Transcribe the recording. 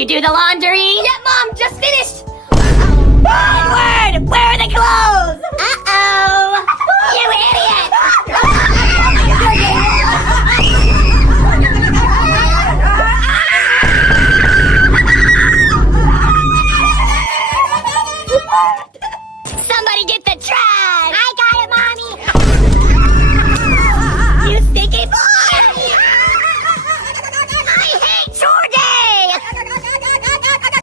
you do the laundry? Yeah, Mom, just finished. Edward, where are the clothes? Uh-oh. You idiot.